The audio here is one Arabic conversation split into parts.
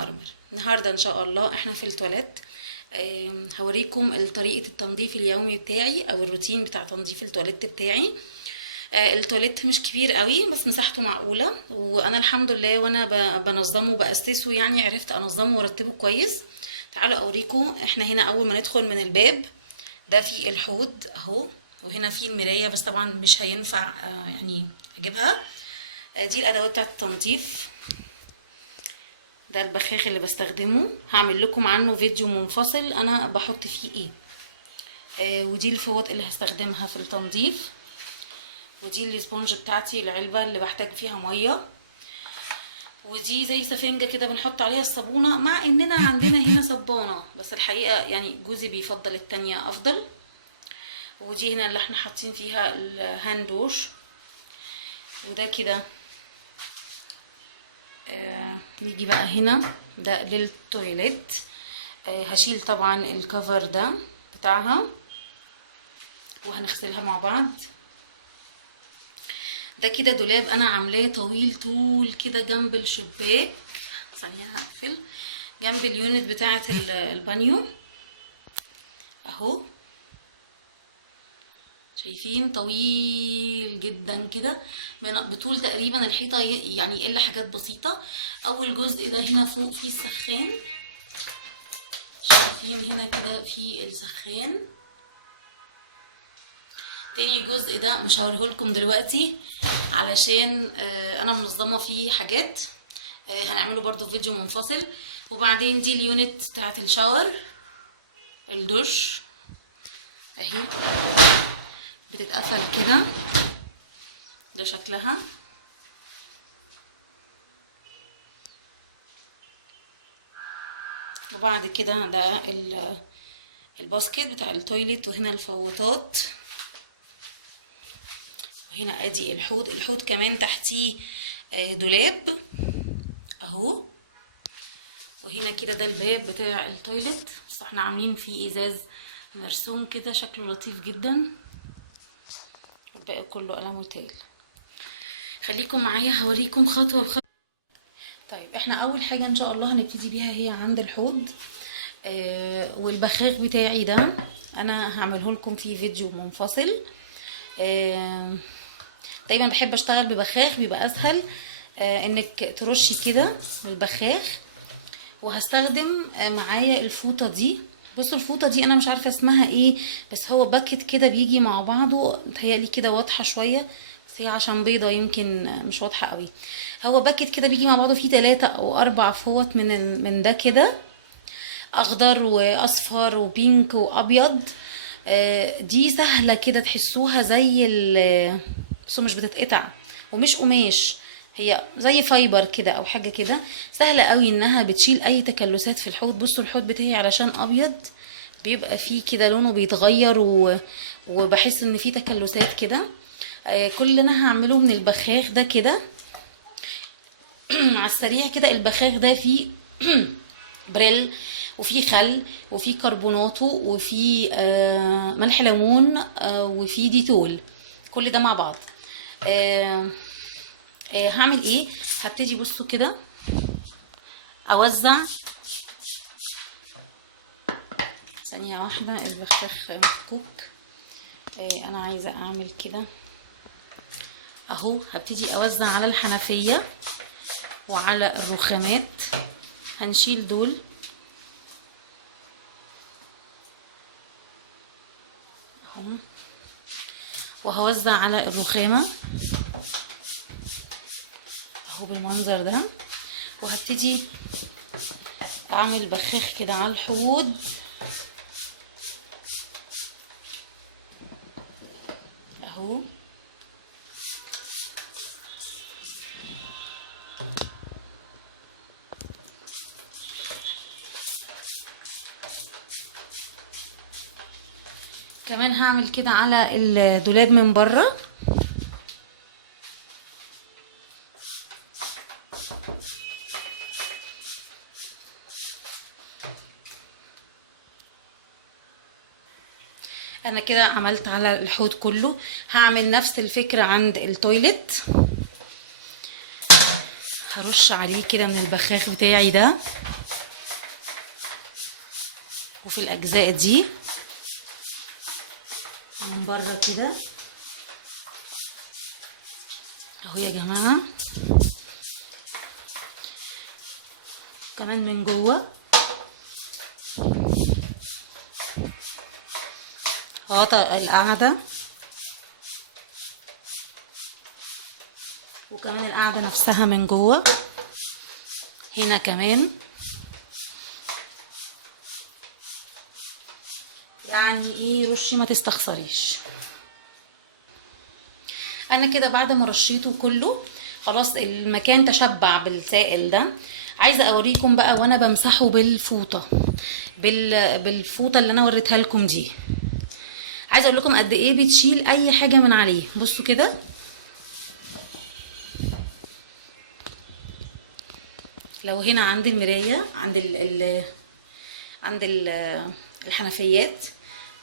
مرمر. النهارده ان شاء الله احنا في التواليت. هوريكم طريقه التنظيف اليومي بتاعي او الروتين بتاع تنظيف التواليت بتاعي. التواليت مش كبير قوي بس مساحته معقوله، وانا الحمد لله وانا بنظمه وباسسه، يعني عرفت انظمه وارتبه كويس. تعالوا اوريكم. احنا هنا اول ما ندخل من الباب ده في الحوض اهو، وهنا في المرايه بس طبعا مش هينفع يعني اجيبها. دي الادوات بتاعه التنظيف. ده البخاخ اللي بستخدمه، هعمل لكم عنه فيديو منفصل انا بحط فيه ايه. ودي الفوط اللي هستخدمها في التنظيف، ودي الاسبونج بتاعتي، العلبه اللي بحتاج فيها ميه، ودي زي سفنجه كده بنحط عليها الصابونه، مع اننا عندنا هنا صبانه بس الحقيقه يعني جوزي بيفضل التانية افضل. ودي هنا اللي احنا حاطين فيها الهاند ووش. وده كده نيجي بقى هنا ده للتويليت. هشيل طبعا الكفر ده بتاعها وهنغسلها مع بعض. ده كده دولاب انا عاملاه طويل كده جنب الشباك، ثانيه هقفل، جنب اليونت بتاعه البانيو اهو. شايفين طويل جدا كده، بطول تقريبا الحيطه يعني الا حاجات بسيطه. اول جزء ده هنا فوق فيه السخان، شايفين هنا كده في السخان. تاني جزء ده مش هوريهولكم دلوقتي علشان انا منظمه فيه حاجات، هنعمله برضو في فيديو منفصل. وبعدين دي اليونت بتاعت الشاور، الدش اهي بتتقفل كده، ده شكلها. وبعد كده ده الباسكت بتاع التويليت، وهنا الفوطات، وهنا ادي الحوض كمان تحتيه دولاب اهو. وهنا كده ده الباب بتاع التويليت، بس احنا عاملين فيه ازاز مرسوم كده شكله لطيف جدا، الباقي كله قلم وتايل. خليكم معايا هوريكم خطوه بخطوه. طيب احنا اول حاجه ان شاء الله هنبتدي بيها هي عند الحوض. والبخاخ بتاعي ده انا هعمله لكم في فيديو منفصل. دايما بحب اشتغل ببخاخ، بيبقى اسهل انك ترشي كده بالبخاخ. وهستخدم معايا الفوطه دي. بصوا الفوطه دي انا مش عارفه اسمها ايه، بس هو باكت كده بيجي مع بعضه، متهيألي كده واضحه شويه بس هي عشان بيضه يمكن مش واضحه قوي. هو باكت كده بيجي مع بعضه فيه 3 أو 4 فوط من ده كده، اخضر واصفر وبينك وابيض. دي سهله كده تحسوها زي بس مش بتتقطع ومش قماش، هي زي فايبر كده او حاجه كده، سهله قوي انها بتشيل اي تكلسات في الحوض. بصوا الحوض بتاعي علشان ابيض بيبقى فيه كده لونه بيتغير وبحس ان فيه تكلسات كده. كل اللي انا هعمله من البخاخ ده كده على السريع كده، البخاخ ده فيه بريل وفي خل وفي كربوناتو وفي ملح ليمون وفي ديتول، كل ده مع بعض. هعمل ايه؟ هبتدي بصوا كده اوزع. ثانيه واحده البخاخ مفكوك. انا عايزه اعمل كده اهو. هبتدي اوزع على الحنفيه وعلى الرخامات، هنشيل دول اهو، وهوزع على الرخامه اهو بالمنظر ده. وهبتدي اعمل بخاخ كده على الحوض اهو. كمان هعمل كده على الدولاب من بره. انا كده عملت على الحوض كله. هعمل نفس الفكرة عند التويلت، هرش عليه كده من البخاخ بتاعي ده، وفي الاجزاء دي من بره كده اهو يا جماعه، كمان من جوه غطا القعده، وكمان القعده نفسها من جوه هنا كمان. يعني ايه، رشي ما تستخسريش. انا كده بعد ما رشيته كله خلاص المكان تشبع بالسائل ده. عايزه اوريكم بقى وانا بمسحه بالفوطه، بالفوطه اللي انا وريتها لكم دي. عايزه اقول لكم قد ايه بتشيل اي حاجه من عليه. بصوا كده، لو هنا عند المرايه، عند الحنفيات،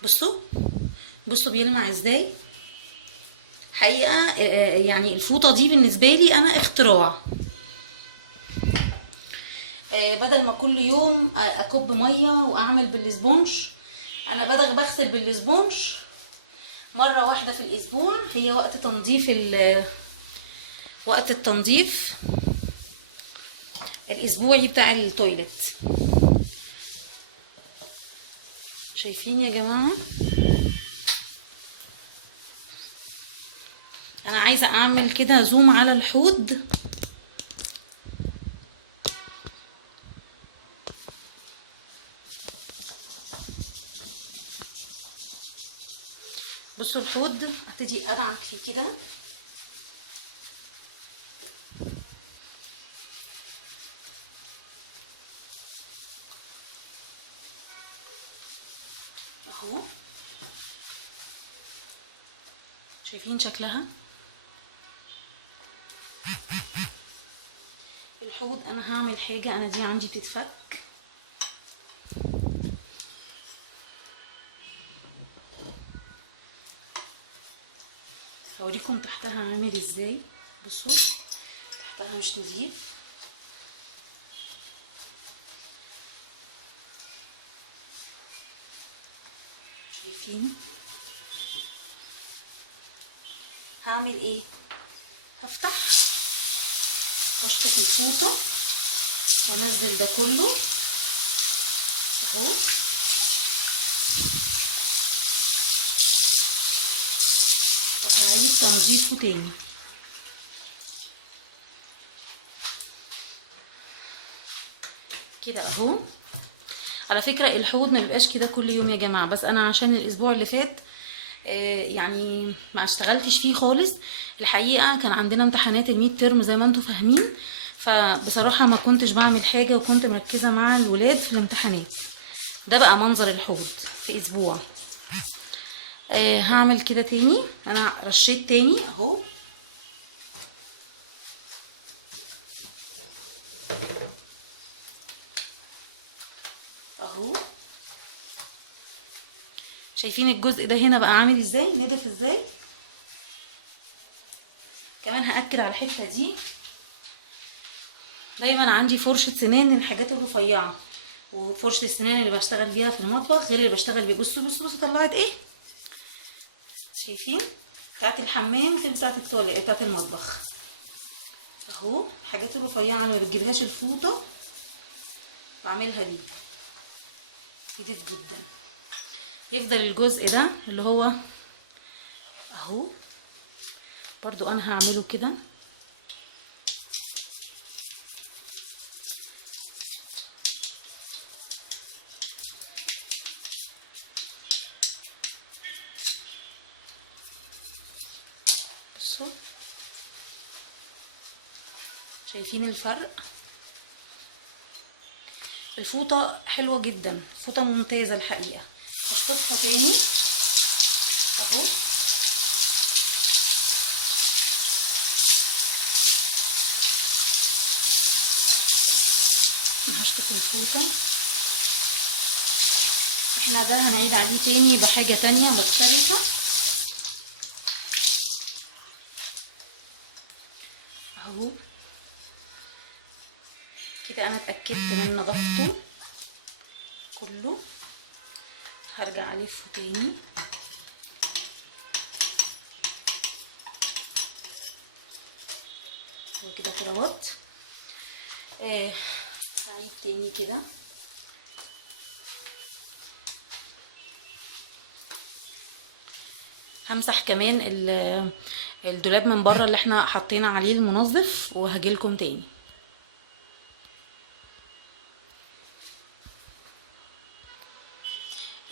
بصوا بيلمع ازاي. حقيقه يعني الفوطه دي بالنسبه لي انا اختراع. بدل ما كل يوم اكب ميه واعمل بالاسبونج، انا بدل بغسل بالاسبونج مره واحده في الاسبوع. هي وقت تنظيف وقت التنظيف الاسبوعي بتاع التويلت. شايفين يا جماعه؟ انا عايزه اعمل كده زوم على الحوض. بصوا الحوض هبتدي ادعك فيه كده اهو. شايفين شكلها؟ الحوض انا هعمل حاجه، انا دي عندي بتتفك. هوريكم تحتها عامل ازاي. بصوا تحتها مش نظيف. شايفين؟ هعمل ايه؟ هفتح واشطف الفوطه وانزل ده كله اهو. وهعيد تنظيفه تاني كده اهو. على فكره الحوض ما بيبقاش كده كل يوم يا جماعه، بس انا عشان الاسبوع اللي فات يعني ما اشتغلتش فيه خالص. الحقيقه كان عندنا امتحانات الميد ترم زي ما انتم فاهمين، فبصراحه ما كنتش بعمل حاجه وكنت مركزه مع الولاد في الامتحانات. ده بقى منظر الحوض في اسبوع. هعمل كده تاني. انا رشيت تاني اهو. اهو شايفين الجزء ده هنا بقى عامل ازاي، نضف ازاي. كمان هاكد على الحته دي، دايما عندي فرشه سنان الحاجات الرفيعه، وفرشه السنان اللي بشتغل بيها في المطبخ غير اللي بشتغل بيها. بصوا طلعت ايه. شايفين؟ بتاعت الحمام غير بتاعت التواليت بتاعت المطبخ اهو. الحاجات الرفيعه اللي ما بتجيبهاش الفوطه بعملها دي. نضيف جدا. يفضل الجزء ده اللي هو اهو، برضو انا هعمله كده. بصوا شايفين الفرق. الفوطه حلوه جدا، فوطه ممتازه الحقيقه. هشطفها تاني اهو. هشطف الفوطه. احنا ده هنعيد عليه تاني بحاجه تانية مختلفه اهو. كده انا اتاكدت من نظافته كله. هرجع الفه تاني. وكده كده اهوت. هعيد تاني كده. همسح كمان الدولاب من بره اللي احنا حطينا عليه المنظف وهجيلكم تاني.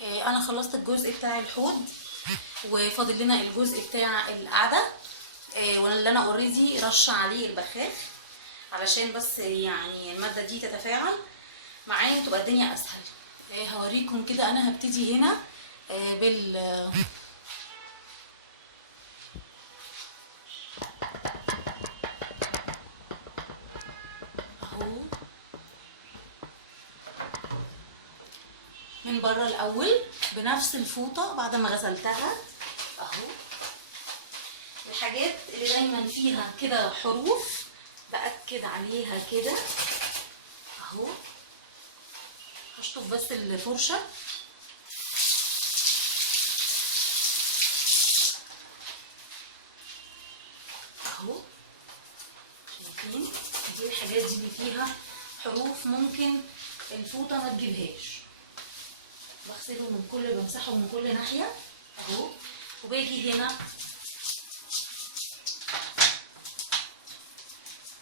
انا خلصت الجزء بتاع الحوض وفاضل لنا الجزء بتاع القعده، واللي انا اوريدي رش عليه البخاخ علشان بس يعني الماده دي تتفاعل معايا وتبقى الدنيا اسهل. هوريكم كده. انا هبتدي هنا بال اهو من بره الاول بنفس الفوطه بعد ما غسلتها اهو. الحاجات اللي دايما فيها كده حروف باكد عليها كده اهو. هشطف بس الفرشه اهو. شايفين دي الحاجات دي اللي فيها حروف ممكن الفوطه ما تجيبهاش. بغسله من كل بمسحه من كل ناحيه اهو. وباجي هنا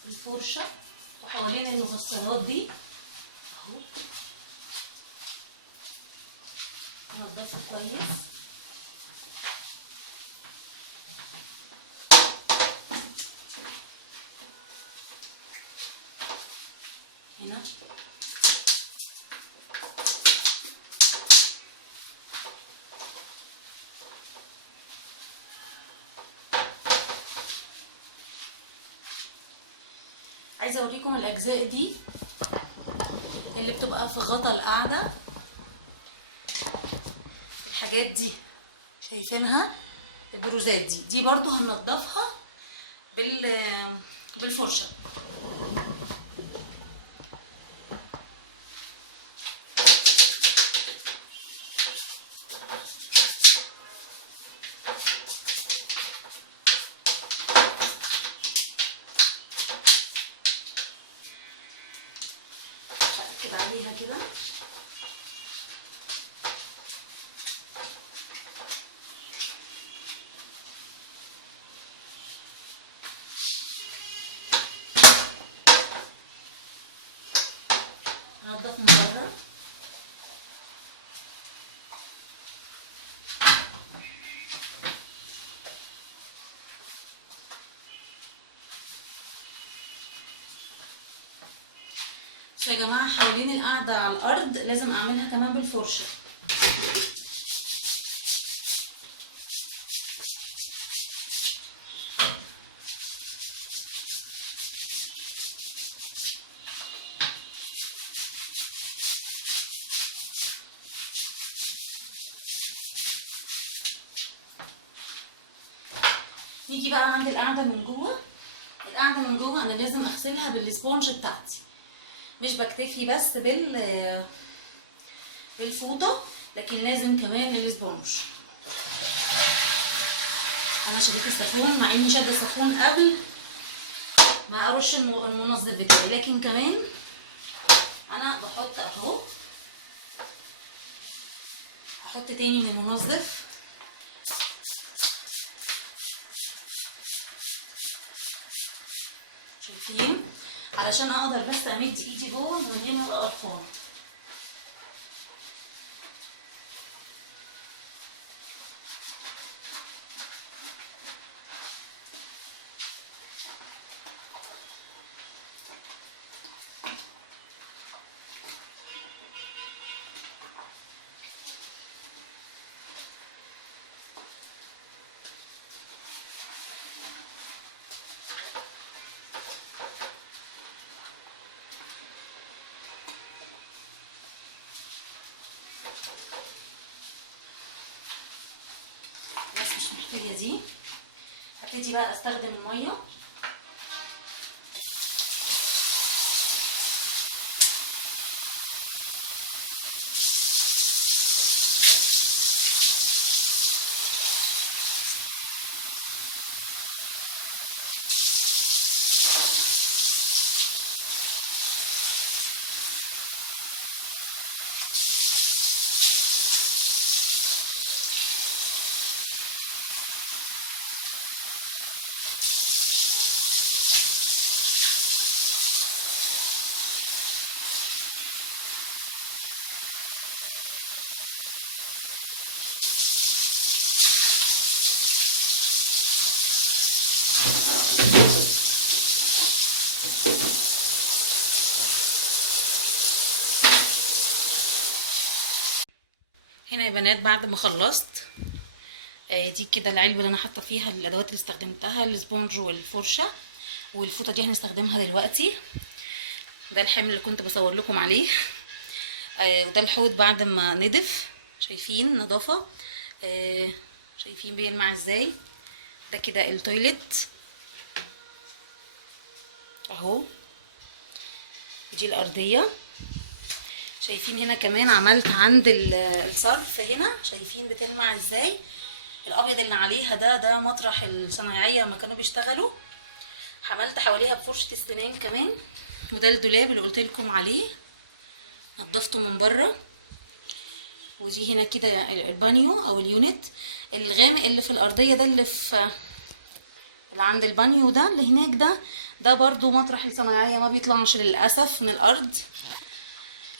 الفرشه وحوالين المفصلات دي اهو انضفه كويس. هنا عايزه اوريكم الاجزاء دي اللي بتبقى في غطا القعده. الحاجات دي شايفينها البروزات دي برضو هننضفها بالفرشه. هأكد عليها كده. هنضف من بره. يا جماعه حوالين القعده على الارض لازم اعملها كمان بالفرشه. نيجي بقى عند القعده من جوه. القعده من جوه انا لازم اغسلها بالسبونج بتاعتي، مش بكتفي بس بالفوطه، لكن لازم كمان السبونج. انا شديت السخون مع اني شاده السخون قبل ما ارش المنظف بتاعي، لكن كمان انا بحط اهو. هحط تاني من المنظف شايفين علشان اقدر بس امد ايدي جوه من غير ما ابقى قرفانه. بس مش محتاجه دي. هبتدي بقى استخدم الميه. هنا يا بنات بعد ما خلصت دي كده العلبه اللي انا حاطه فيها الادوات اللي استخدمتها، الاسبونج والفرشه والفوطه دي هنستخدمها دلوقتي. ده الحمل اللي كنت بصور لكم عليه. وده الحوض بعد ما نضف، شايفين نظافه، شايفين بيلمع ازاي. ده كده التويلت اهو. دي الارضيه. شايفين هنا كمان عملت عند الصرف هنا، شايفين بتلمع ازاي. الابيض اللي عليها ده مطرح الصنايعيه لما كانوا بيشتغلوا. عملت حواليها بفرشه السنان كمان. وده الدولاب اللي قلت لكم عليه، نضفته من بره. ودي هنا كده البانيو او اليونت الغامق اللي في الارضيه، ده اللي عند البانيو، ده اللي هناك ده برضو مطرح الصنايعيه ما بيطلعش للاسف من الارض.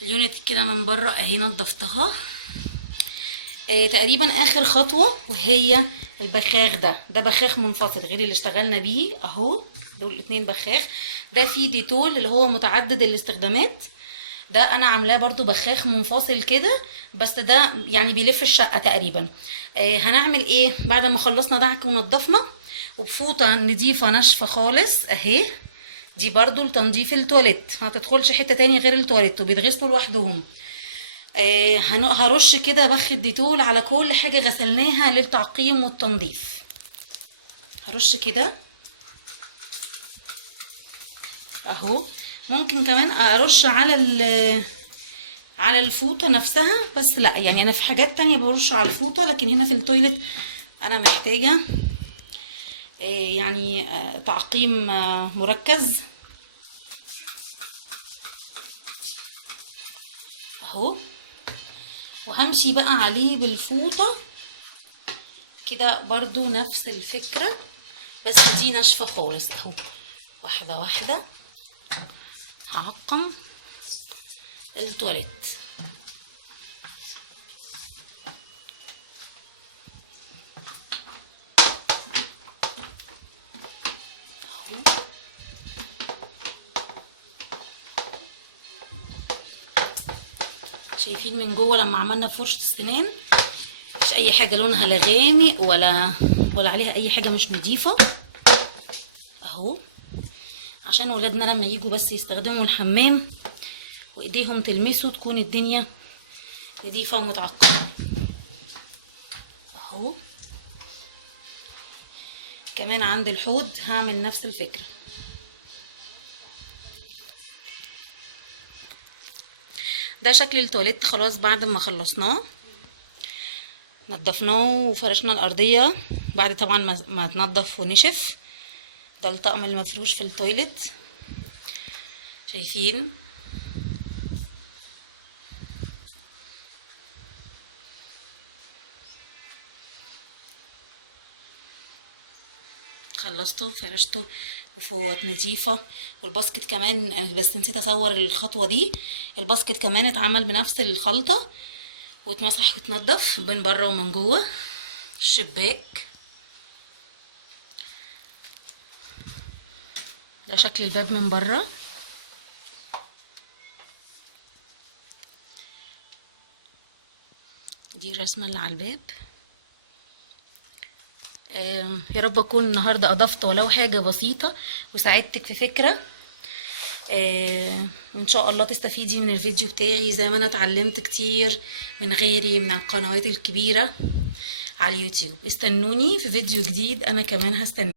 اليونت كده من بره اهي نضفتها. تقريبا اخر خطوه وهي البخاخ. ده بخاخ منفصل غير اللي اشتغلنا بيه اهو. دول 2 بخاخ. ده فيه ديتول اللي هو متعدد الاستخدامات، ده انا عاملاه برضو بخاخ منفصل كده، بس ده يعني بيلف الشقه تقريبا. هنعمل ايه بعد ما خلصنا دعك ونضفنا؟ وبفوطه نضيفه ناشفه خالص اهي. دي برضو لتنظيف التواليت، ما تدخلش حته تاني غير التواليت وبيتغسلوا لوحدهم. هرش كده بخ الديتول على كل حاجه غسلناها للتعقيم والتنظيف. هرش كده اهو. ممكن كمان ارش على الفوطه نفسها، بس لا يعني انا في حاجات تانية برش على الفوطه، لكن هنا في التويلت انا محتاجه يعني تعقيم مركز اهو. وهمشي بقى عليه بالفوطه كده برضو نفس الفكره، بس دي ناشفه خالص اهو. واحده واحده هعقم التواليت. شايفين من جوه لما عملنا فرشه السنان مش اي حاجه لونها لا غامق ولا عليها اي حاجه مش نضيفه اهو، عشان ولادنا لما يجوا بس يستخدموا الحمام وايديهم تلمسوا تكون الدنيا نضيفه ومتعقمه اهو. كمان عند الحوض هعمل نفس الفكره. ده شكل التواليت خلاص بعد ما خلصناه، نضفناه وفرشنا الارضيه بعد طبعا ما تنضف ونشف. ده الطقم المفروش في التويلت، شايفين. خلصته فرشته وفوط نظيفه. والباسكت كمان بس نسيت اصور الخطوه دي، الباسكت كمان اتعمل بنفس الخلطه واتمسح واتنضف من بره ومن جوه. الشباك ده شكل الباب من بره. دي الرسمه اللي على الباب. يا رب اكون النهارده اضفت ولو حاجه بسيطه وساعدتك في فكره. وان شاء الله تستفيدي من الفيديو بتاعي زي ما انا اتعلمت كتير من غيري من القنوات الكبيره على اليوتيوب. استنوني في فيديو جديد، انا كمان هستنى.